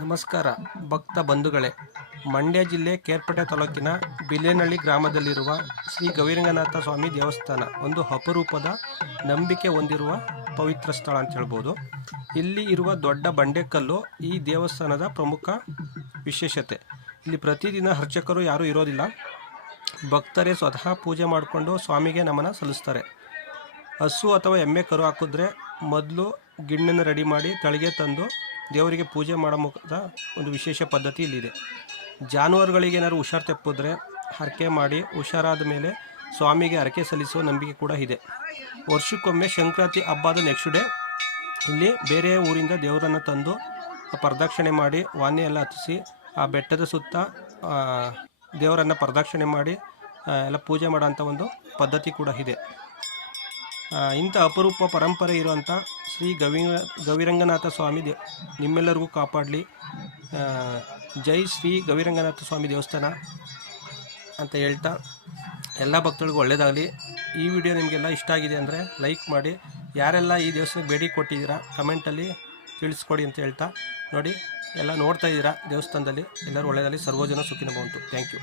ನಮಸ್ಕಾರ ಭಕ್ತ ಬಂಧುಗಳೇ, ಮಂಡ್ಯ ಜಿಲ್ಲೆ ಕೇರ್ಪೇಟೆ ತಾಲೂಕಿನ ಬಿಲ್ಲೇನಹಳ್ಳಿ ಗ್ರಾಮದಲ್ಲಿರುವ ಶ್ರೀ ಗವಿರಂಗನಾಥ ಸ್ವಾಮಿ ದೇವಸ್ಥಾನ ಒಂದು ಅಪರೂಪದ ನಂಬಿಕೆ ಹೊಂದಿರುವ ಪವಿತ್ರ ಸ್ಥಳ ಅಂತ ಹೇಳ್ಬೋದು. ಇಲ್ಲಿ ಇರುವ ದೊಡ್ಡ ಬಂಡೆಕಲ್ಲು ಈ ದೇವಸ್ಥಾನದ ಪ್ರಮುಖ ವಿಶೇಷತೆ. ಇಲ್ಲಿ ಪ್ರತಿದಿನ ಅರ್ಚಕರು ಯಾರೂ ಇರೋದಿಲ್ಲ. ಭಕ್ತರೇ ಸ್ವತಃ ಪೂಜೆ ಮಾಡಿಕೊಂಡು ಸ್ವಾಮಿಗೆ ನಮನ ಸಲ್ಲಿಸ್ತಾರೆ. ಹಸು ಅಥವಾ ಎಮ್ಮೆ ಕರು ಹಾಕಿದ್ರೆ ಮೊದಲು ಗಿಣ್ಣನ್ನು ರೆಡಿ ಮಾಡಿ ತಳಿಗೆ ತಂದು ದೇವರಿಗೆ ಪೂಜೆ ಮಾಡೋ ಮುಖದ ಒಂದು ವಿಶೇಷ ಪದ್ಧತಿ ಇಲ್ಲಿದೆ. ಜಾನುವಾರುಗಳಿಗೆ ಏನಾದ್ರು ಹುಷಾರು ತಪ್ಪಿದ್ರೆ ಹರಕೆ ಮಾಡಿ ಹುಷಾರಾದ ಮೇಲೆ ಸ್ವಾಮಿಗೆ ಹರಕೆ ಸಲ್ಲಿಸುವ ನಂಬಿಕೆ ಕೂಡ ಇದೆ. ವರ್ಷಕ್ಕೊಮ್ಮೆ ಸಂಕ್ರಾಂತಿ ಹಬ್ಬದ ನೆಕ್ಸ್ಟ್ ಡೇ ಇಲ್ಲಿ ಬೇರೆ ಊರಿಂದ ದೇವರನ್ನು ತಂದು ಪ್ರದಕ್ಷಿಣೆ ಮಾಡಿ ವಾನೆ ಎಲ್ಲ ಹತ್ತಿಸಿ ಆ ಬೆಟ್ಟದ ಸುತ್ತ ದೇವರನ್ನು ಪ್ರದಕ್ಷಿಣೆ ಮಾಡಿ ಎಲ್ಲ ಪೂಜೆ ಮಾಡೋಂಥ ಒಂದು ಪದ್ಧತಿ ಕೂಡ ಇದೆ. ಇಂಥ ಅಪರೂಪ ಪರಂಪರೆ ಇರುವಂಥ ಶ್ರೀ ಗವಿರಂಗನಾಥ ಸ್ವಾಮಿ ನಿಮ್ಮೆಲ್ಲರಿಗೂ ಕಾಪಾಡಲಿ. ಜೈ ಶ್ರೀ ಗವಿರಂಗನಾಥ ಸ್ವಾಮಿ ದೇವಸ್ಥಾನ ಅಂತ ಹೇಳ್ತಾ ಎಲ್ಲ ಭಕ್ತರಿಗೂ ಒಳ್ಳೆಯದಾಗಲಿ. ಈ ವಿಡಿಯೋ ನಿಮಗೆಲ್ಲ ಇಷ್ಟ ಆಗಿದೆ ಅಂದರೆ ಲೈಕ್ ಮಾಡಿ. ಯಾರೆಲ್ಲ ಈ ದೇವಸ್ಥಾನಕ್ಕೆ ಭೇಟಿ ಕೊಟ್ಟಿದ್ದೀರಾ ಕಮೆಂಟಲ್ಲಿ ತಿಳಿಸ್ಕೊಡಿ ಅಂತ ಹೇಳ್ತಾ, ನೋಡಿ ಎಲ್ಲ ನೋಡ್ತಾ ಇದ್ದೀರಾ ದೇವಸ್ಥಾನದಲ್ಲಿ. ಎಲ್ಲರೂ ಒಳ್ಳೆಯದಾಗಲಿ. ಸರ್ವಜನ ಸುಖಿನೋ ಭವಂತು. Thank you.